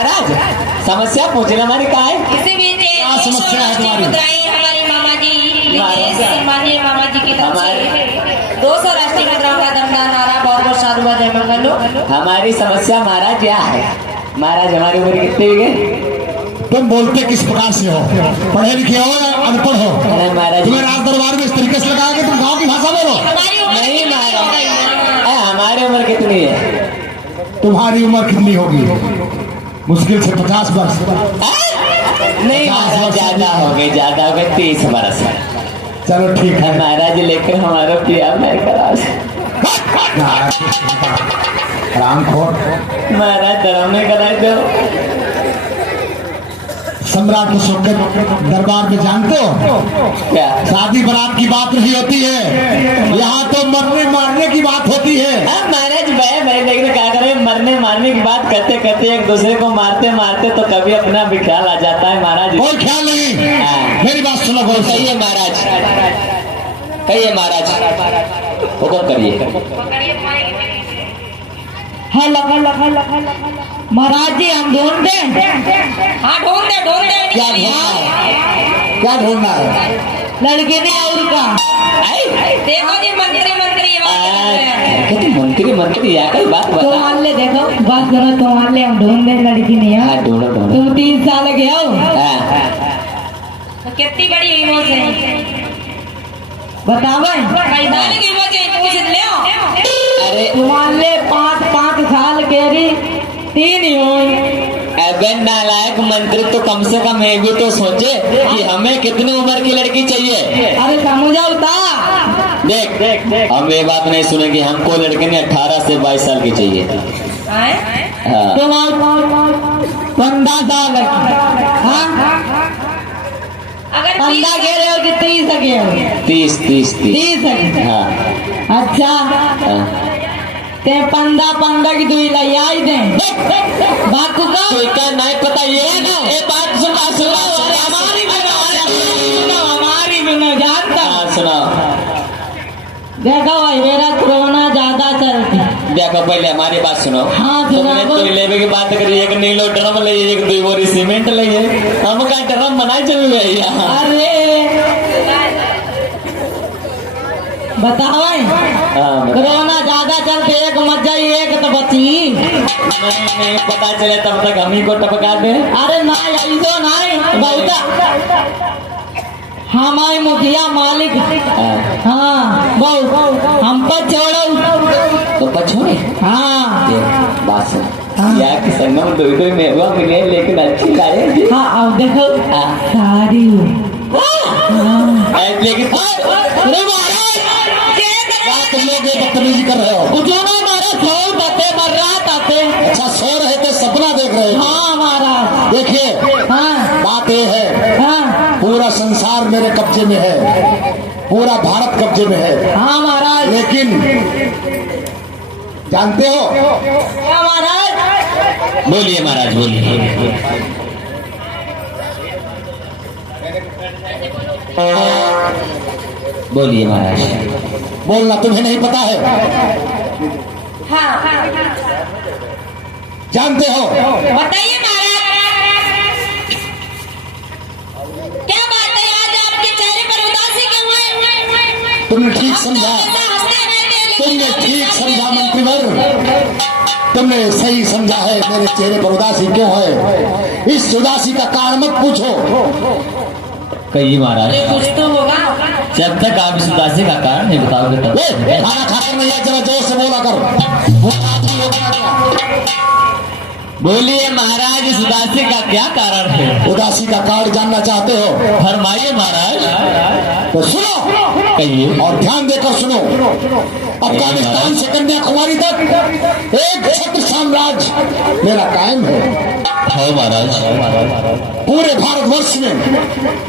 महाराज समस्या पूछना हमारी क्या है? इसी बीच क्या समस्या है तुम्हारी? हमारे मामा जी सम्मानीय मामा जी की तरफ से 200 राष्ट्रीय मुद्राओं का दमदार नारा बहुत बहुत साधुवाद जय मंगल। हमारी समस्या महाराज क्या है? महाराज हमारी उम्र कितनी हुई है? तुम बोलते किस प्रकार से हो? पढ़े लिखे हो या अनपढ़ हो? महाराज तुम्हें राज दरबार में इस तरीके से लगाया कि तुम गाँव की भाषा बोलो? नहीं महाराज, हमारी उम्र कितनी है? तुम्हारी उम्र कितनी होगी? मुश्किल से 50 वर्ष। नहीं महाराज, ज्यादा हो गए, ज्यादा हो गए, 30 वर्ष। चलो ठीक है महाराज, लेकर हमारा प्रिया मैं करा रामखोर महाराज धर्म में करा दो। सम्राट अशोक के दरबार में जानते हो क्या? शादी बारात की बात नहीं होती है, यहाँ तो मरने मारने की बात होती है। महाराज भाई लेकिन क्या करें, मरने मारने की बात करते करते एक दूसरे को मारते मारते तो कभी अपना भी ख्याल आ जाता है महाराज। कोई ख्याल नहीं। मेरी बात सुनो। बोल कहिए महाराज, कहिए महाराज, हुक्म करिए। महाराज जी हम ढूंढ दे। हाँ ढूंढ दे क्या ढूंढना है? क्या ढूंढना है? लड़के ने और का देखो जी मंत्री मंत्री मंत्री या कोई बात तो बता। मान ले, देखो बात करो तो मान ले, हम ढूंढ दे लड़की नहीं है। हाँ ढूंढो ढूंढो। तुम 3 साल के हो हाँ, कितनी बड़ी इमोज है बताओ। अरे मान ले 5 साल के री 3 ही हो। अबे नालायक मंत्री, तो कम से कम ये भी तो सोचे कि हमें कितनी उम्र की लड़की चाहिए। अरे समझाओ ता। देख देख देख, हम ये बात नहीं सुनेंगे, हमको लड़के ने 18 से 22 साल की चाहिए। हाँ। तुम 15 साल अगर 15 कह रहे हो कि 30 के हो? 30 30 हाँ अच्छा हाँ। ते 15 की दुई लाई आई दे बात को का कोई का नहीं पता ये बात हमारी भी न जानता। हाँ सुनाओ। देखो भाई मेरा कोरोना ज्यादा चलती। देखो पहले हमारी बात सुनो। हाँ तुमने तो लेवे की बात करी, एक नीलो ड्रम ले, एक 2 बोरी सीमेंट ले, हम का ड्रम बनाए चल भैया। अरे बताओ कोरोना ज्यादा चलते, एक मत जाई एक तो बची। नहीं पता चले तब तक हम ही को टपका दे। अरे ना ऐसो नहीं बहुत हमारे मुखिया मालिक। हाँ बहुत हम पर छोड़ो तो पछोड़े। हाँ बात सुन, यार के संग में 2 मेवा मिले लेकिन अच्छी लाए। हाँ अब देखो सारी लेकिन तुम लोग ये बदतमीजी कर रहे हो। उठोना मारा सो ताते मर रहा ताते। अच्छा सो रहे थे, सपना देख रहे थे। हाँ महाराज देखिए हाँ बात ये है, हाँ पूरा संसार मेरे कब्जे में है, पूरा भारत कब्जे में है। हाँ महाराज। लेकिन जानते हो क्या महाराज? बोलिए महाराज बोलिए। बोलिए महाराज। बोलना तुम्हें नहीं पता है? हाँ जानते हो? बताइए महाराज क्या बात है? आज आपके चेहरे पर उदासी क्यों है? तुमने ठीक समझा, तुमने ठीक समझा मंत्रीवर, तुमने सही समझा है। मेरे चेहरे पर उदासी क्यों है? इस उदासी का कारण मत पूछो। कहिए महाराज। कुछ तो होगा। जब तक आप इस उदासी का कारण नहीं बताओगे तब खाना खाकर नहीं है, जरा जोर से बोला कर। बोलिए महाराज, इस उदासी का क्या कारण है? उदासी का कारण जानना चाहते हो? फरमाइए महाराज। तो सुनो, कहिए और ध्यान देकर सुनो। अफगानिस्तान से कन्याकुमारी तक एक छत्र साम्राज्य मेरा कायम है। महाराज। पूरे भारतवर्ष में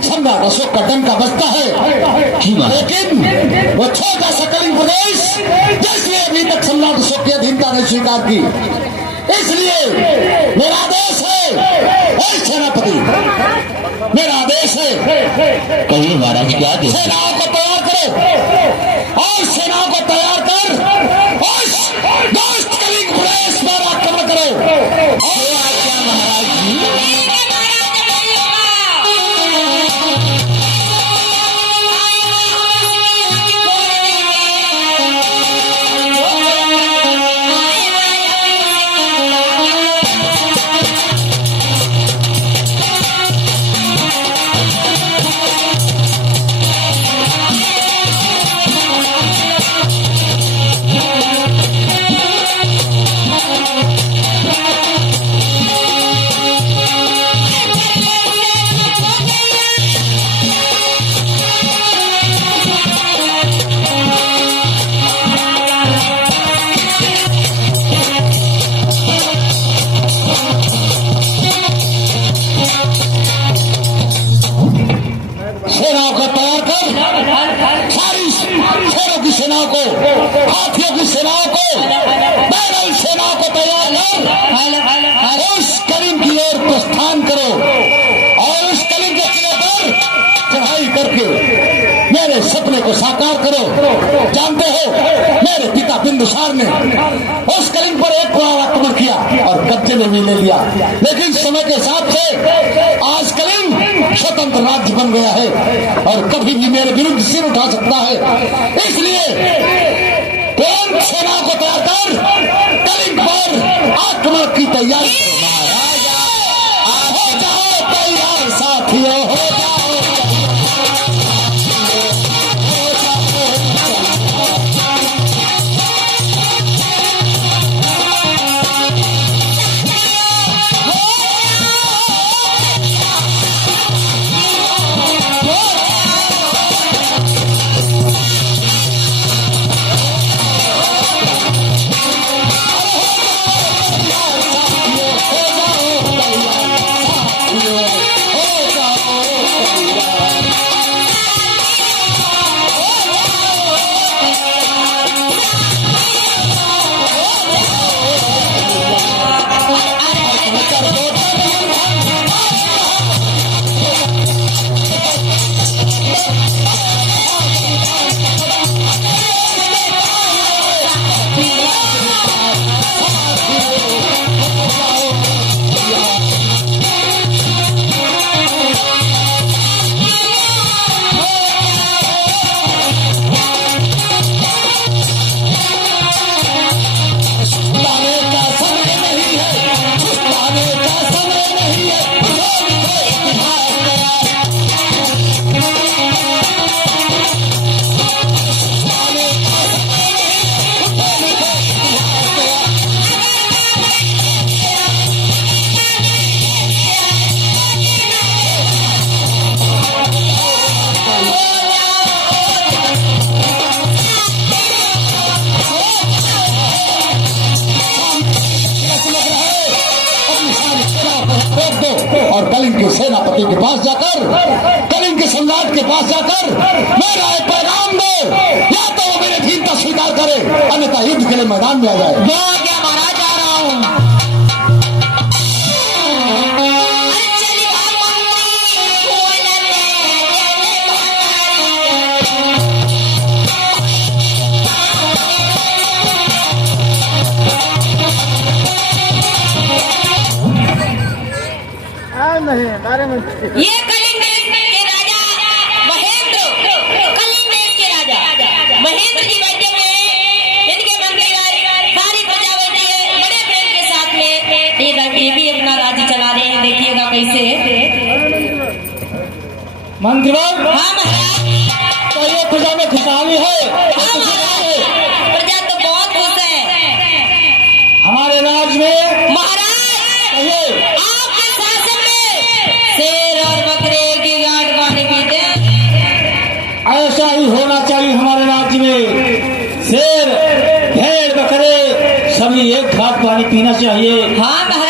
सम्राट अशोक का डंका बजता है, लेकिन वो छोटा सा कलिंग प्रदेश जिसने अभी तक सम्राट अशोक की अधीनता नहीं स्वीकार की, इसलिए मेरा आदेश है, सेनापति मेरा आदेश है। कहिए महाराज क्या आदेश? सेनाओं को तैयार करो और सेनाओं को तैयार कर और दोस्त कलिंग प्रदेश पर आक्रमण करो। क्या महाराज? सेनाओं को, हाथियों की सेनाओं को, बैरल सेनाओं को तैयार कर, उस कलिंग की ओर प्रस्थान करो और उस कलिंग के किले पर चढ़ाई करके मेरे सपने को साकार करो। जानते हो मेरे पिता बिंदुसार ने उस कलिंग पर एक बार आक्रमण किया और कब्जे में भी ले लिया, लेकिन समय के हिसाब से आज कलिंग स्वतंत्र राज्य बन गया है और कभी भी मेरे विरुद्ध सिर उठा सकता है। इसलिए तुम सेना को तैयार कर कलिंग पर आक्रमण की तैयारी करो। हो जाओ तैयार साथियों, हो जाओ। और कलिंग के सेनापति के पास जाकर, कलिंग के सम्राट के पास जाकर मेरा एक पैगाम दो, या तो वो मेरी दीनता स्वीकार करे अन्यथा युद्ध के लिए मैदान में आ जाए। क्या महाराज जा रहा हूँ। ये कलिंग देश के राजा महेंद्र, कलिंग देश के राजा महेंद्र जी बैठे हुए हैं, इनके मंत्री सारी प्रजा बैठी है बड़े प्रेम के साथ में। ये भी अपना राज्य चला रहे हैं, देखिएगा कैसे। मंत्रीवर, हाँ महाराज, तो ये प्रजा में खुशहाली है। हाँ महाराज, प्रजा तो बहुत खुश है हमारे राज्य में। महाराज, आपके शासन में शेर और बकरे की गांठ पानी पीते हैं। ऐसा ही होना चाहिए हमारे राज्य में। शेर, भेड़, बकरे सभी एक घाट पानी पीना चाहिए। हाँ महाराज,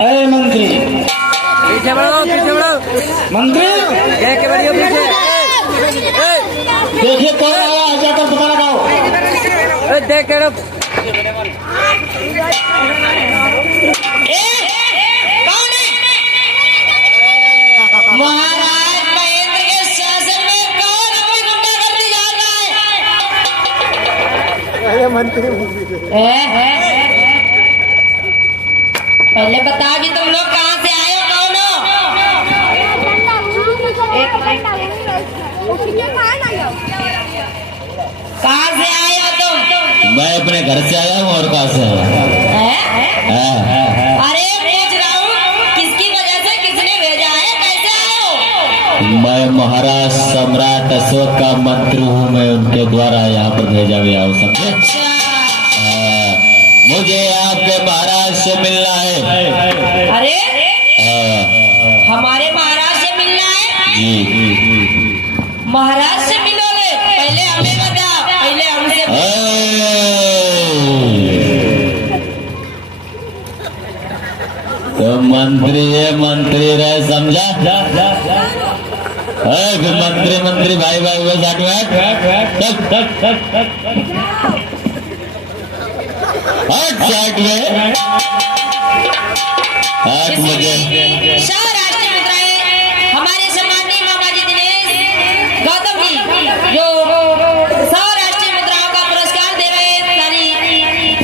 अरे मंत्री, पीछे बढ़ो, पीछे बढ़ो। मंत्री देख के बढ़ियो पीछे। देखिए कौन आया है, जाकर पता लगाओ। देख के रुक। कौन है? महाराज महेंद्र के शासन में कौन अपनी गुंडागर्दी जा रहा है? पहले बताओ कि तुम लोग कहाँ से आए हो, कौन हो? कहाँ से आए हो तुम? मैं अपने घर से आया हूँ और कहाँ से अरे पूछ रहा हूँ किसकी वजह से, किसने भेजा है, कैसे आए हो? मैं महाराज सम्राट अशोक का मंत्री हूँ। मैं उनके द्वारा यहाँ पर भेजा गया हूँ, समझे? अच्छा, मुझे आपके महाराज से मिलना है। अरे हमारे महाराज से मिलना है? जी। महाराज से मिलोगे? पहले हमें बताओ, पहले हमसे तो मंत्री है, मंत्री रहे, समझा? मंत्री मंत्री भाई भाई हुए साथ में मुझे राष्ट्रीय मुद्राएं हमारे सम्माननीय मामा जी दिनेश गौतम जी जो 100 राष्ट्रीय मुद्राओं का पुरस्कार दे रहे हैं, सारी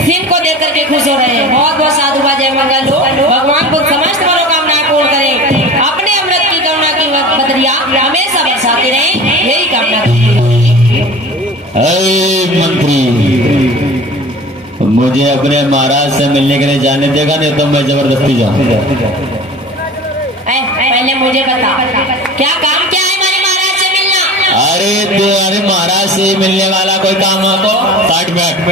फिल्म को देख करके खुश हो रहे हैं। बहुत बहुत साधुवाद, जय मंगल हो। भगवान को समस्त मनोकामनाएं पूर्ण करें, अपने अमृत की करुणा की बदरिया हमेशा बरसाते रहें, यही कामना मंत्री मुझे अपने महाराज से मिलने के लिए जाने देगा, नहीं तो मैं जबरदस्ती जाऊंगा। पहले मुझे बता क्या काम, क्या है हमारे महाराज से मिलना? अरे तुम्हारे महाराज से मिलने वाला कोई काम हो तो 60 मिनट।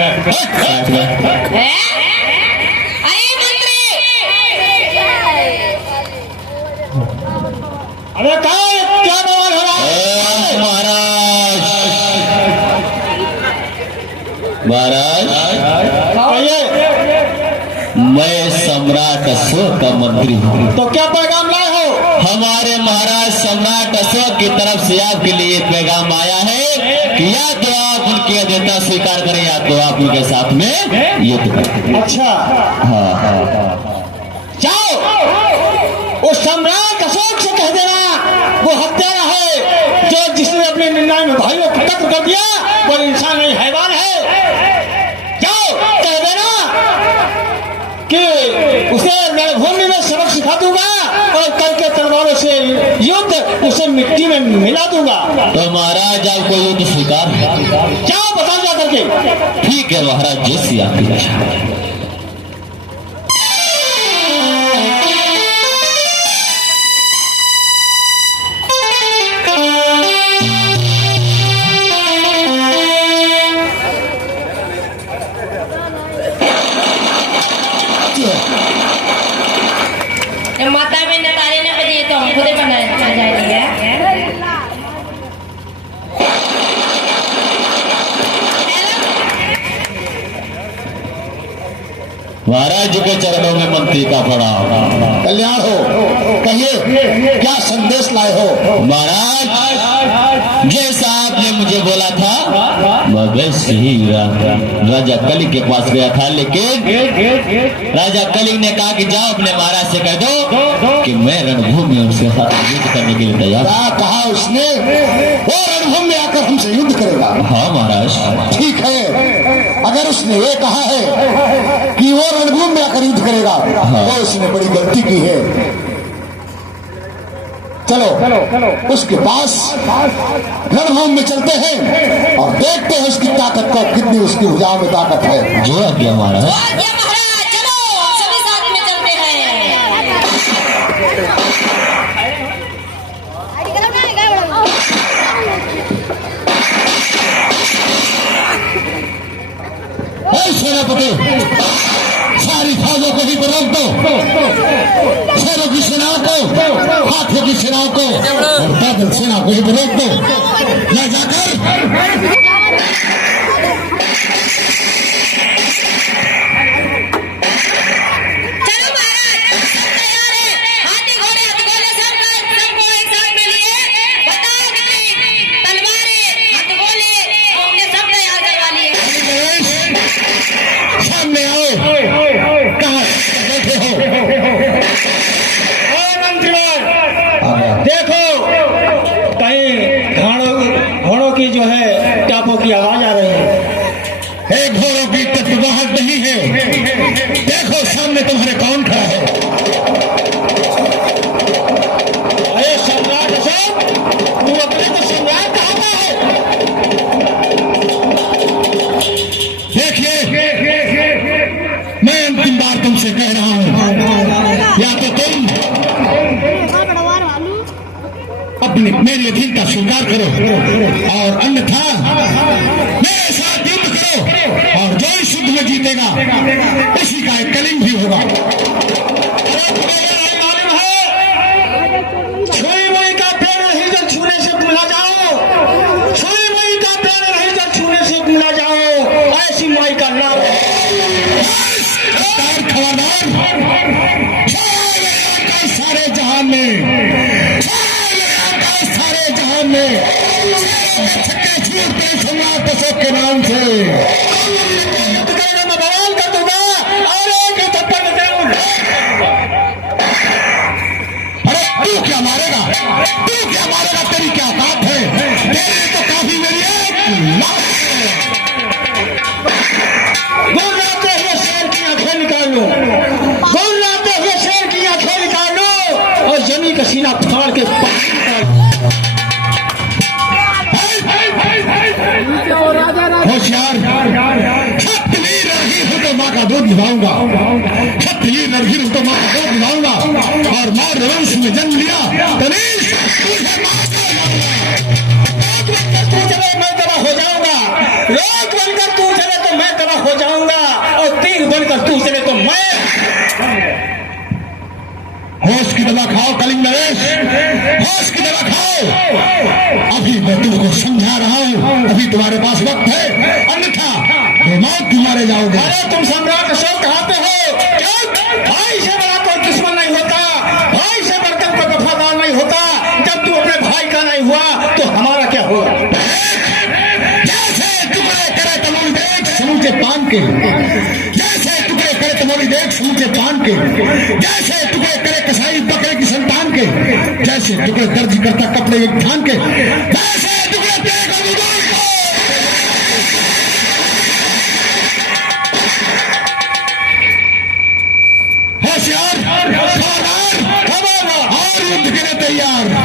अरे मंत्री, अरे क्या बवाल हो रहा है? महाराज महाराज मैं सम्राट अशोक का मंत्री हूँ। तो क्या पैगाम लाए हो? हमारे महाराज सम्राट अशोक की तरफ से आपके लिए पैगाम आया है कि या तो आप उनकी अध्यक्षता स्वीकार करें या तो आप उनके साथ में युद्ध करें। अच्छा, हाँ। जाओ उस सम्राट अशोक से कह देना वो हत्यारा है, जो जिसने अपने 99 भाइयों को कत्ल कर दिया, वो इंसान नहीं हैवान है। जाओ कह देना कि उसे रणभूमि में सबक सिखा दूंगा और कल के तलवारों से युद्ध उसे मिट्टी में मिला दूंगा। तो महाराज आपको युद्ध स्वीकार? जाओ बता जा करके। ठीक है महाराज, जैसी आपकी इच्छा। माता में नतारे न बजे तो हम खुदे बना जाएंगे। महाराज जी के चरणों में मंत्री का पड़ा कल्याण हो। कहिए क्या संदेश लाए हो? महाराज जैसा आपने मुझे बोला था मैं वैसे ही राजा कलिंग के पास गया था, लेकिन राजा कलिंग ने कहा कि जाओ अपने महाराज से कह दो कि मैं रणभूमि में उसके साथ युद्ध करने के लिए तैयार। क्या कहा उसने? वो रणभूमि में आकर हमसे युद्ध करेगा? हाँ महाराज। ठीक है, अगर उसने ये कहा है कि वो रणभूमि में आकर युद्ध करेगा, तो उसने बड़ी गलती की है। चलो उसके पास रणभूमि में चलते हैं और देखते हैं उसकी ताकत को, कितनी उसकी भुजाओं में ताकत है। जो क्या महाराज? चलो सभी साथ में चलते हैं। सेनापति, सारी फौजों को भी रोक दो, शेरों की सेनाओं को, हाथियों की सेनाओं को और पैदल सेना को भी रोक दो। ले जाकर चलो महाराज या तो तुम अपने मेरी अधीनता स्वीकार करो और अन्यथा मेरे साथ युद्ध करो और जो इस युद्ध में जीतेगा उसी का एक कलिंग भी होगा। अरे तुम्हें ये नहीं मालूम है, छुई मुई का पेड़ नहीं जब छूने से भूला जाओ, छुई मुई का पेड़ नहीं जब छूने से भूला जाओ, ऐसी माई का नाम खबरदार सारे जहान में छक्के छूटते सम्राट अशोक के नाम से मैं बवाल कर दूंगा और एक थप्पड़ दूंगा। अरे तू क्या मारेगा, तू क्या मारेगा, तेरी क्या बात है, तेरी तो काफी मेरी बोल रहे हुए शेर की आंखें निकाल लो, बोल रहे हुए शेर की आंखें निकाल लो और जमी का सीना फाड़ के होशियार छत्तीर लड़की हूँ तो माँ का दूध निभाऊंगा, छत्तीर लड़की हूँ तो माँ का दूध निभाऊंगा और मार वंश में जन्म लिया तू चले मैं तबाह हो जाऊंगा, रोग बनकर तू चले तो मैं तबाह हो जाऊंगा और तीर बनकर तू चले तो मैं। होश की दवा खाओ कलिंग नरेश, होश की दवा खाओ, अभी मैं तुमको समझा रहा हूँ, अभी तुम्हारे पास वक्त है, अन्यथा तो मौत भी मारे जाओगे। अरे तुम सम्राट अशोक कहते हो, क्यों भाई से बड़ा कोई दुश्मन नहीं होता, भाई से बढ़कर कोई वफादार नहीं होता, जब तू अपने भाई का नहीं हुआ तो हमारा क्या होगा। जैसे टुकड़े करे तमोली देख समूचे पान के, जैसे टुकड़े करे तमोली देख समूचे पान के, जैसे टुकड़े करे कसाई बकरे की संतान के, जैसे टुकड़े दर्ज करता कपड़े एक थान के, वैसे टुकड़े तेरे को होशियार और युद्ध के लिए तैयार।